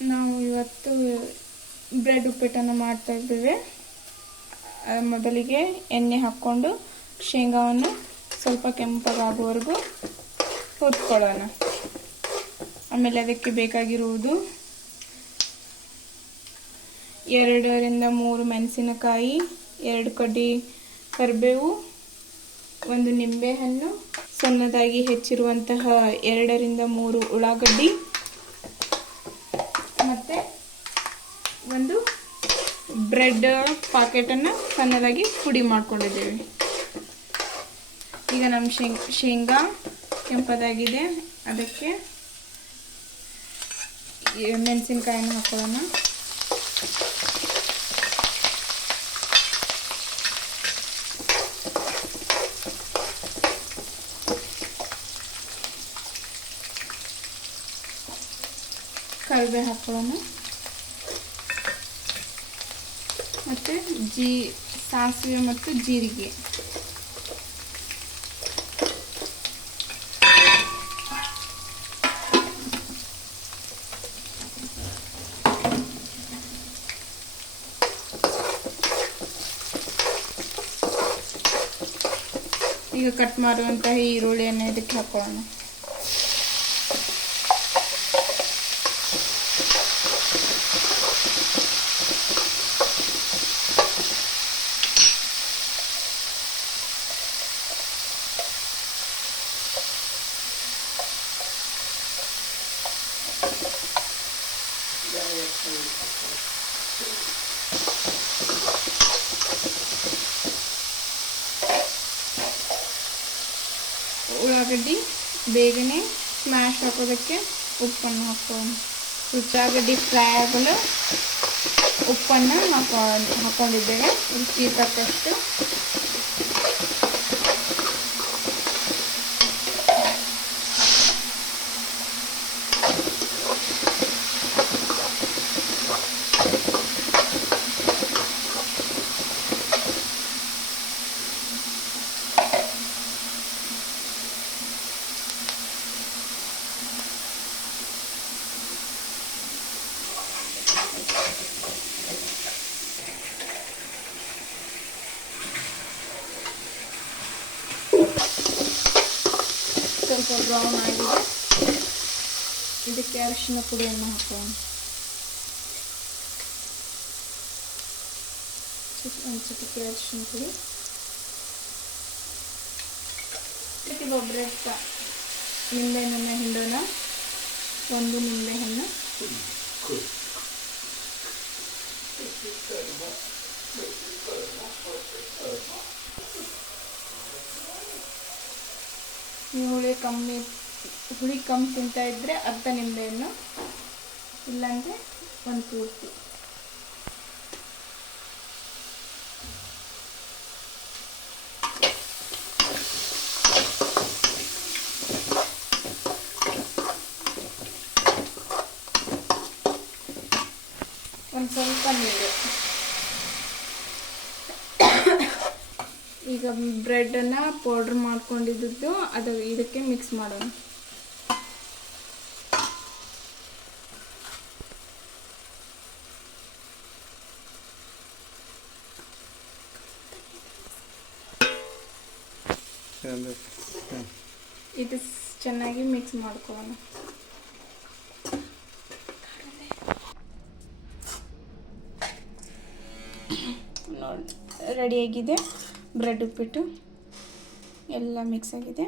ನಾವು ಇವತ್ತು ಬ್ರೆಡ್ ಉಪ್ಪಿಟ್ಟನ್ನು ಮಾಡ್ತಾ ಇದ್ದೇವೆ. ಮೊದಲಿಗೆ ಎಣ್ಣೆ ಹಾಕ್ಕೊಂಡು ಶೇಂಗಾವನ್ನು ಸ್ವಲ್ಪ ಕೆಂಪಗಾಗುವವರೆಗೂ ಹುರ್ಕೊಳ್ಳೋಣ. ಆಮೇಲೆ ಅದಕ್ಕೆ ಬೇಕಾಗಿರುವುದು ಎರಡರಿಂದ ಮೂರು ಮೆಣಸಿನಕಾಯಿ, ಎರಡು ಕಡ್ಡಿ ಕರಿಬೇವು, ಒಂದು ನಿಂಬೆಹಣ್ಣು, ಸಣ್ಣದಾಗಿ ಹೆಚ್ಚಿರುವಂತಹ ಎರಡರಿಂದ ಮೂರು ಉಳ್ಳಾಗಡ್ಡಿ ಮತ್ತೆ ಒಂದು ಬ್ರೆಡ್ ಪಾಕೆಟನ್ನು ಸಣ್ಣದಾಗಿ ಪುಡಿ ಮಾಡ್ಕೊಂಡಿದ್ದೇವೆ. ಈಗ ನಮ್ಮ ಶೇಂಗ್, ಶೇಂಗಾ ಕೆಂಪದಾಗಿದೆ. ಅದಕ್ಕೆ ಮೆಣಸಿನ್ಕಾಯನ್ನು ಹಾಕೋಣ ಕರಿಬೇವು ಹಾಕೊಳ್ಳೋಣ. ಮತ್ತು ಜೀ ಸಾಸಿವೆ ಮತ್ತು ಜೀರಿಗೆ. ಈಗ ಕಟ್ ಮಾಡುವಂತಹ ಈರುಳ್ಳಿಯನ್ನು ಇದಕ್ಕೆ ಹಾಕೊಳ್ಳೋಣ. ಉಳ್ಳಾಗಡ್ಡಿ ಬೇಗನೆ ಸ್ಮ್ಯಾಶ್ ಹಾಕೋದಕ್ಕೆ ಉಪ್ಪನ್ನು ಹಾಕೋಣ ಉಳ್ಳಾಗಡ್ಡಿ ಫ್ರೈ ಆಗಲು ಉಪ್ಪನ್ನು ಹಾಕೊ ಹಾಕೊಂಡಿದ್ದೇವೆ. ರುಚಿ ತಕ್ಕಷ್ಟು ಸ್ವಲ್ಪ ಬ್ರೌನ್ ಆಗಿದೆ. ಇದಕ್ಕೆ ಅರಿಶಿನ ಪುಡಿಯನ್ನು ಹಾಕೋಣ. ಒಂದು ಚಿಟಿಕೆ ಅರಿಶಿನ ಪುಡಿ. ಇದಕ್ಕೆ ಒಬ್ಬರೇ ನಿಂಬೆಹಣ್ಣನ್ನು ಹಿಂಡೋಣ. ಒಂದು ನಿಂಬೆಹಣ್ಣು. ಹುಳಿ ಕಮ್ಮಿ ಹುಳಿ ಕಮ್ಮಿ ತಿಂತಾ ಇದ್ರೆ ಅರ್ಧ ನಿಂಬೆಯನ್ನು ಇಲ್ಲಾಂದರೆ ಒಂದು ಪೂರ್ತಿ. ಒಂದು ಸ್ವಲ್ಪ ನೀರು. ಈಗ ಬ್ರೆಡನ್ನು ಪೌಡ್ರ್ ಮಾಡ್ಕೊಂಡಿದ್ದು ಅದು ಇದಕ್ಕೆ ಮಿಕ್ಸ್ ಮಾಡೋಣ. ಇದು ಚೆನ್ನಾಗಿ ಮಿಕ್ಸ್ ಮಾಡ್ಕೊಳ್ಳೋಣ. ನೋಡಿ ರೆಡಿಯಾಗಿದೆ ಬ್ರೆಡ್ ಉಪ್ಪಿಟ್ಟು ಎಲ್ಲ ಮಿಕ್ಸ್ ಆಗಿದೆ.